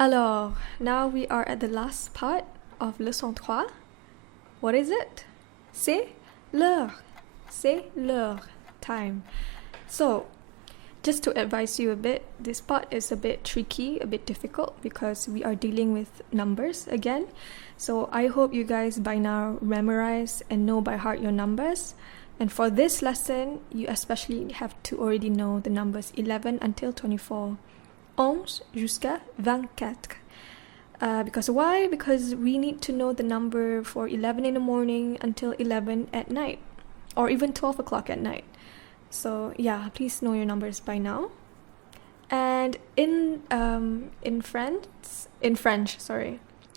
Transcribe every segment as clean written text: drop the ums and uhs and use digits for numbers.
Alors, now we are at the last part of Leçon 3. What is it? C'est l'heure. C'est l'heure. Time. So, just to advise you a bit, this part is a bit tricky, a bit difficult because we are dealing with numbers again. So I hope you guys by now memorize and know by heart your numbers. And for this lesson, you especially have to already know the numbers 11 until 24. 11 jusqu'à 24. Because why? Because we need to know the number for 11 in the morning until 11 at night. Or even 12 o'clock at night. So yeah, please know your numbers by now. And in French,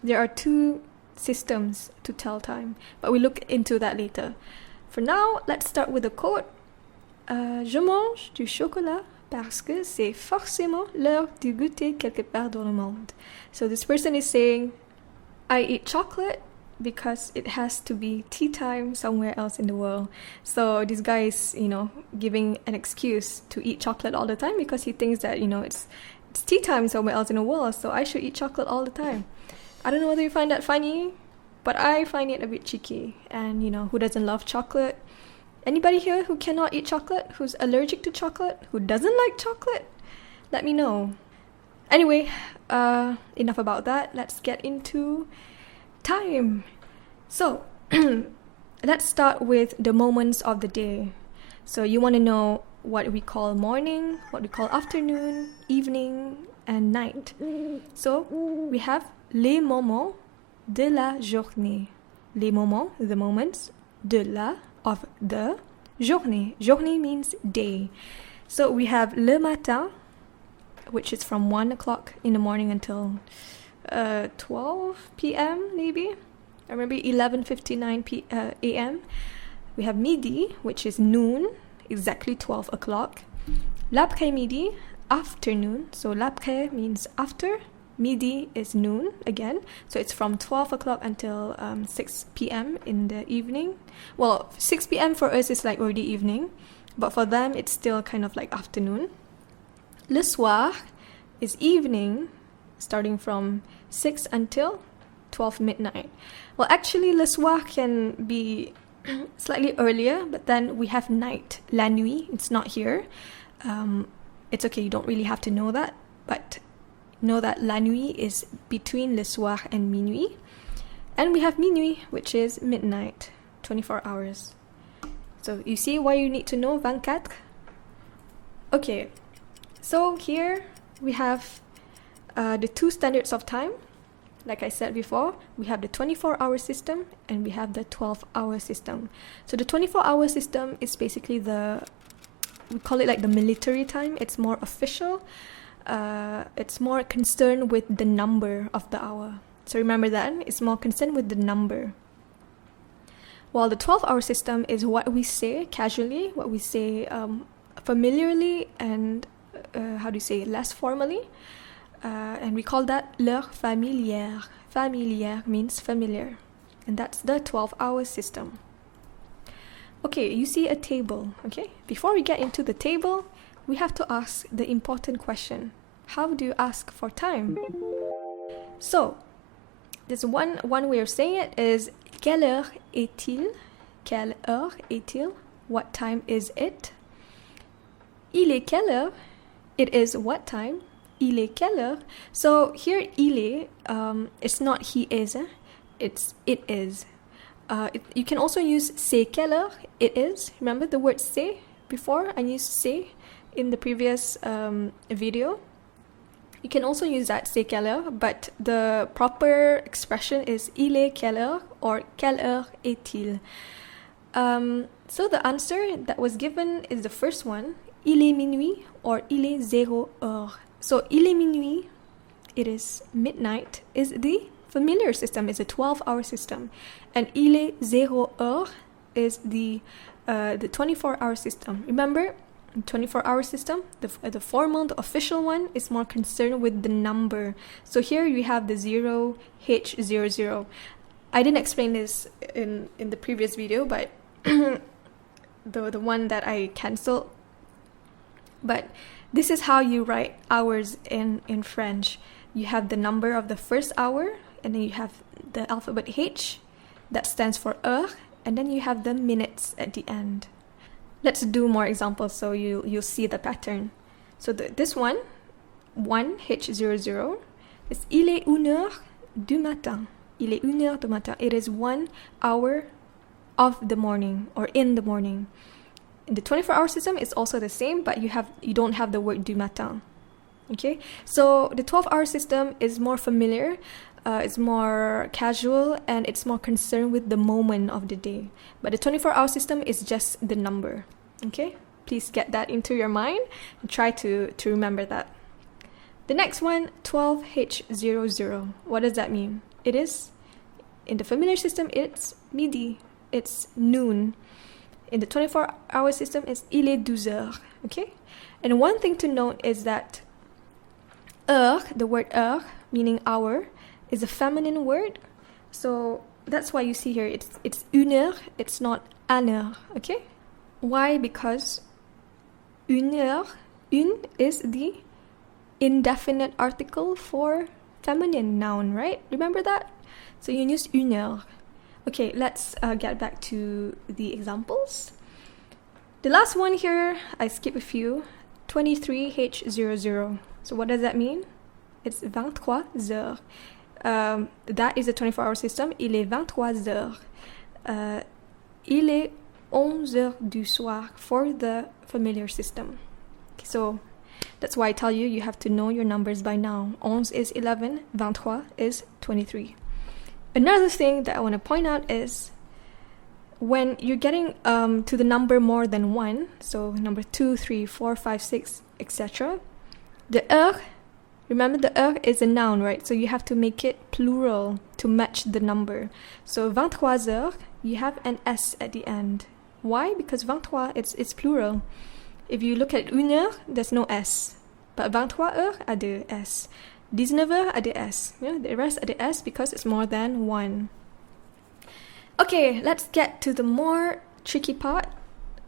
there are two systems to tell time, but we'll look into that later. For now, let's start with the quote. Je mange du chocolat parce que c'est forcément l'heure du goûter quelque part dans le monde. So this person is saying, I eat chocolate because it has to be tea time somewhere else in the world. So this guy is, giving an excuse to eat chocolate all the time because he thinks that, it's tea time somewhere else in the world, so I should eat chocolate all the time. I don't know whether you find that funny, but I find it a bit cheeky. And, who doesn't love chocolate? Anybody here who cannot eat chocolate? Who's allergic to chocolate? Who doesn't like chocolate? Let me know. Anyway, enough about that. Let's get into time. So, let's start with the moments of the day. So you want to know what we call morning, what we call afternoon, evening, and night. So, we have les moments de la journée. Les moments, the moments, de la, of the, journée. Journée means day. So we have le matin, which is from 1 o'clock in the morning until 12 p.m. maybe, or maybe 11:59 a.m. We have midi, which is noon, exactly 12 o'clock. L'après-midi, afternoon. So l'après means after. Midi is noon again. So it's from 12 o'clock until 6 p.m. in the evening. Well, 6 p.m. for us is like already evening, but for them it's still kind of like afternoon. Le soir is evening, starting from 6 until 12 midnight. Well, actually, le soir can be slightly earlier, but then we have night, la nuit. It's not here. It's okay, you don't really have to know that, but know that la nuit is between le soir and minuit. And we have minuit, which is midnight, 24 hours. So you see why you need to know 24? Okay, so here we have the two standards of time. Like I said before, we have the 24-hour system and we have the 12-hour system. So the 24-hour system is basically we call it like the military time. It's more official. It's more concerned with the number of the hour. So remember that, it's more concerned with the number. While the 12-hour system is what we say casually, what we say familiarly, and less formally. And we call that l'heure familière. Familière means familiar. And that's the 12-hour system. Okay, you see a table, okay? Before we get into the table, we have to ask the important question. How do you ask for time? So, there's one way of saying it is quelle heure est-il? Quelle heure est-il? What time is it? Il est quelle heure? It is what time? Il est quelle heure? So here il est, it's not he is, it's it is. You can also use c'est quelle heure? It is. Remember the word c'est before? I used c'est in the previous video. You can also use that c'est quelle heure, but the proper expression is il est quelle heure or quelle heure est-il? So the answer that was given is the first one, il est minuit or il est 0 heure. So il est minuit, it is midnight, is the familiar system, is a 12-hour system, and il est 0 heure is the 24-hour system. Remember, 24-hour system, the formal, the official one is more concerned with the number. So here you have the 0H00. I didn't explain this in the previous video, but the one that I cancelled. But this is how you write hours in French. you have the number of the first hour, and then you have the alphabet H, that stands for heure, and then you have the minutes at the end. Let's do more examples so you'll see the pattern. So this one, 1H00, is il est 1 heure du matin. Il est 1 heure du matin. It is 1 hour of the morning or in the morning. In the 24-hour system, it's also the same, but you don't have the word du matin. Okay, so the 12-hour system is more familiar, it's more casual, and it's more concerned with the moment of the day. But the 24-hour system is just the number. Okay, please get that into your mind and try to remember that. The next one, 12H00. What does that mean? It is, in the familiar system, it's midi, it's noon. In the 24-hour system, it's il est 12 heures. Okay, and one thing to note is that heure, the word heure, meaning hour, is a feminine word. So that's why you see here it's une heure, it's not un heure, okay? Why? Because une heure, une is the indefinite article for feminine noun, right? Remember that? So you use une heure. Okay, let's get back to the examples. The last one here, I skip a few, 23H00. So what does that mean? It's 23 heures. That is a 24-hour system. Il est 23 heures. Il est 11 heures du soir for the familiar system. Okay, so that's why I tell you have to know your numbers by now. 11 is 11, 23 is 23. Another thing that I want to point out is when you're getting to the number more than 1, so number 2, 3, 4, 5, 6, etc., the heure, remember the heure is a noun, right? So you have to make it plural to match the number. So 23 heures, you have an S at the end. Why? Because 23, it's plural. If you look at une heure, there's no S. But 23 heures, ada S. 19 heures, ada S. Yeah, the rest ada S because it's more than 1. Okay, let's get to the more tricky part,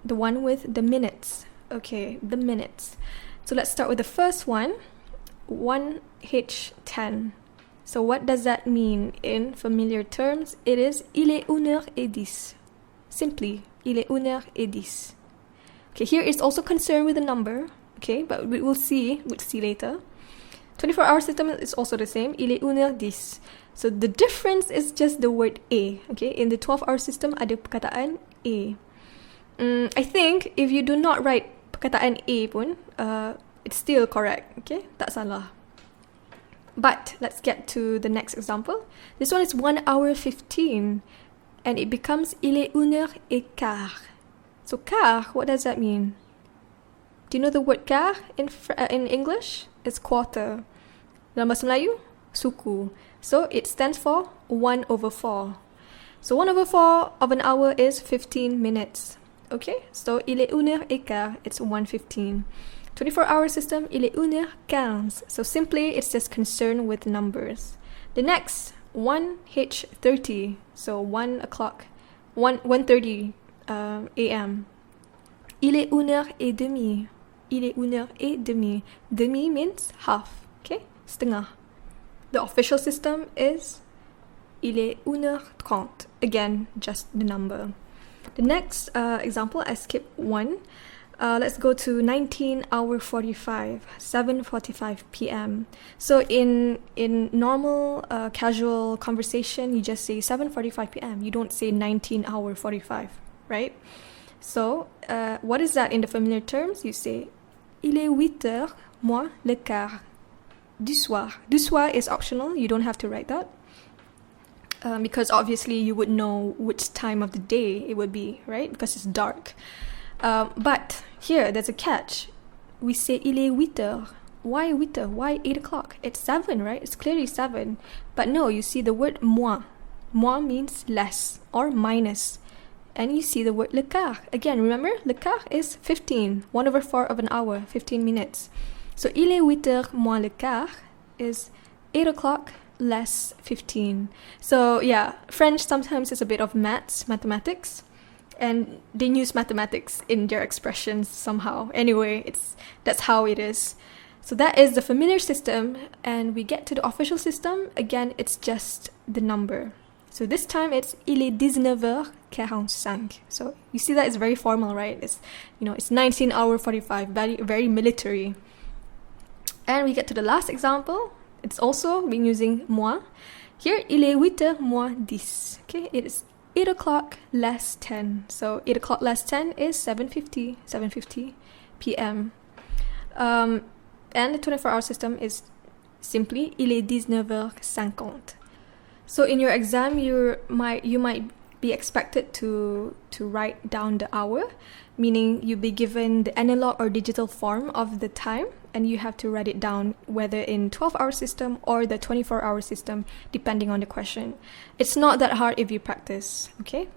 the one with the minutes. Okay, the minutes. So let's start with the first one, 1H10. So what does that mean in familiar terms? It is il est 1h10. Simply, il est 1h10. Okay, here it's also concerned with the number, okay, but we'll see later. 24-hour system is also the same, il est 1h10. So the difference is just the word a, okay? In the 12-hour system, ada perkataan a. I think if you do not write perkataan a pun, it's still correct, okay? Tak salah. But let's get to the next example. This one is 1 hour 15, and it becomes il est 1h15. So quart, what does that mean? Do you know the word quart in English? It's quarter. Dalam bahasa Melayu, suku. So it stands for 1/4. So 1/4 of an hour is 15 minutes. Okay, so il est 1h15, it's 1:15. 24-hour system, il est 1h15. So simply, it's just concerned with numbers. The next, 1H30. So 1 o'clock, 1:30 a.m. Il est 1h30. Il est 1h30. Demi means half. Okay, setengah. The official system is il est 1h30. Again, just the number. The next example, I skip one. Let's go to 19 hour 45, 7:45 p.m. So in normal casual conversation, you just say 7:45 p.m. You don't say 19 hour 45, right? So what is that in the familiar terms? You say il est 8 heures moins le quart du soir. Du soir is optional. You don't have to write that. Because obviously you would know which time of the day it would be, right? Because it's dark. But here, there's a catch. We say il est 8 heures. Why 8 heures? Why 8 o'clock? It's 7, right? It's clearly 7. But no, you see the word moins. Moins means less or minus. And you see the word le quart. Again, remember, le quart is 15. 1/4 of an hour, 15 minutes. So il est 8 heures moins le quart is 8 o'clock less 15. So yeah, French sometimes is a bit of mathematics. And they use mathematics in their expressions somehow. Anyway, that's how it is. So that is the familiar system, and we get to the official system. Again, it's just the number. So this time it's il est 19h45. So you see that it's very formal, right? It's, it's 19h45, very, very military. And we get to the last example. It's also been using moi. Here, il est 8h moins 10. Okay, it is 8 o'clock less 10. So 8 o'clock less 10 is 7:50 p.m. And the 24-hour system is simply il est 19h50. So in your exam, you might be expected to write down the hour, meaning you'll be given the analog or digital form of the time, and you have to write it down whether in 12-hour system or the 24-hour system, depending on the question. It's not that hard if you practice, okay?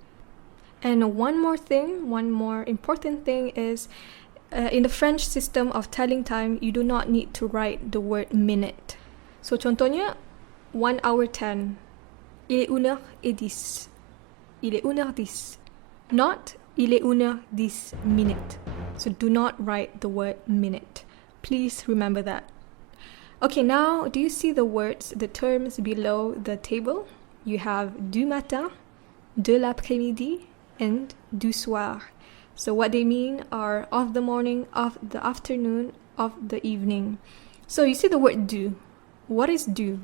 And one more important thing is, in the French system of telling time, you do not need to write the word minute. So contohnya, 1h10. Il est 1h10. Il est 1h10. Not, il est 1h10 minute. So do not write the word minute. Please remember that. Okay, now do you see the words, the terms below the table? You have du matin, de l'après-midi, and du soir. So what they mean are of the morning, of the afternoon, of the evening. So you see the word du. What is du?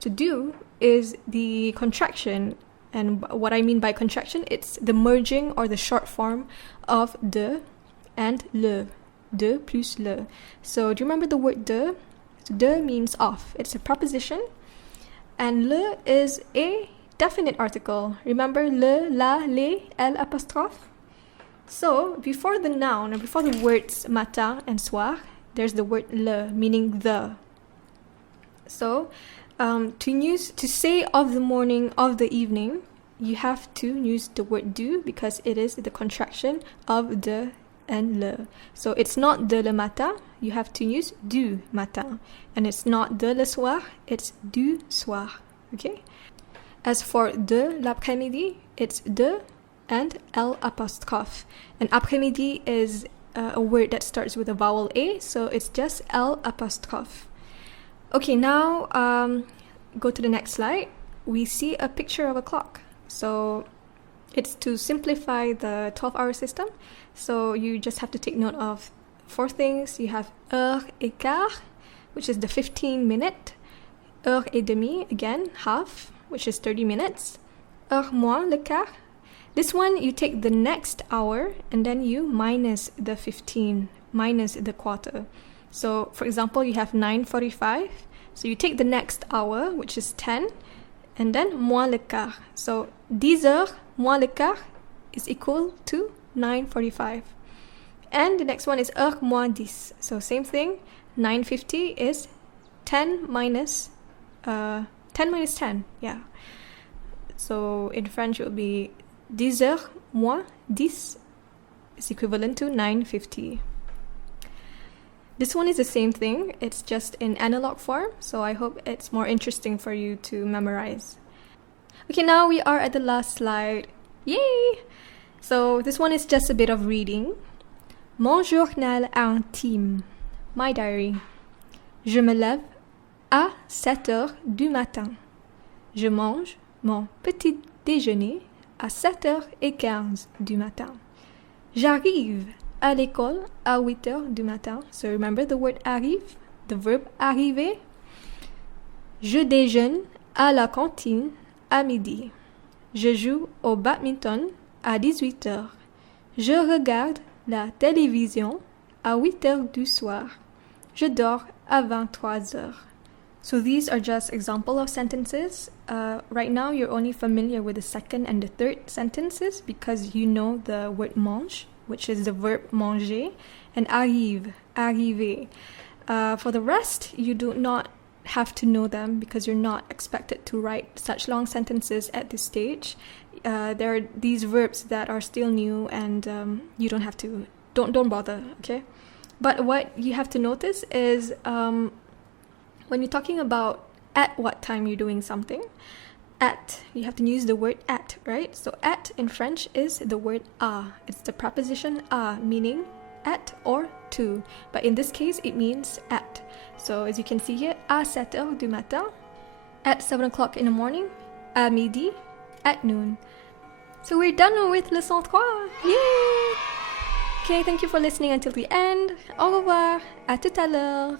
To do is the contraction, and what I mean by contraction, it's the merging or the short form of de and le. De plus le. So do you remember the word de? So de means of. It's a preposition. And le is a definite article. Remember le, la, les, el apostrophe? So before the noun, or before the words matin and soir, there's the word le, meaning the. So to say of the morning, of the evening, you have to use the word du because it is the contraction of de and le. So it's not de le matin, you have to use du matin. And it's not de le soir, it's du soir. Okay? As for de l'après-midi, it's de and L apostrophe. And après-midi is a word that starts with a vowel A, so it's just L apostrophe. Okay, now go to the next slide. We see a picture of a clock. So it's to simplify the 12-hour system. So you just have to take note of 4 things. You have heure et quart, which is the 15-minute. Heure et demie, again, half, which is 30 minutes. Heure moins le quart. This one, you take the next hour and then you minus the 15, minus the quarter. So, for example, you have 9:45. So you take the next hour, which is 10, and then moins le quart. So 10 heures moins le quart is equal to 9:45. And the next one is heure moins 10. So same thing, 9:50 is 10 minus 10. Yeah. So in French it will be 10 heures moins 10 is equivalent to 9:50. This one is the same thing, it's just in analog form, so I hope it's more interesting for you to memorize. Okay, now we are at the last slide. Yay! So this one is just a bit of reading. Mon journal intime. My diary. Je me lève à 7 heures du matin. Je mange mon petit déjeuner à 7h15 du matin. J'arrive à l'école à 8 heures du matin. So remember the word arrive, the verb arriver. Je déjeune à la cantine à midi. Je joue au badminton à 18 heures. Je regarde la télévision à 8 heures du soir. Je dors à 23 heures. So these are just examples of sentences. Right now you're only familiar with the second and the third sentences because you know the word mange, which is the verb manger, and arrive, arriver. For the rest, you do not have to know them because you're not expected to write such long sentences at this stage. There are these verbs that are still new and you don't have to, don't bother, okay? But what you have to notice is when you're talking about at what time you're doing something, at, you have to use the word at, right? So at in French is the word à. It's the preposition à, meaning at or to. But in this case, it means at. So as you can see here, à 7 heures du matin, at 7 o'clock in the morning, à midi, at noon. So we're done with Leçon 3. Yay! Okay, thank you for listening until the end. Au revoir. À tout à l'heure.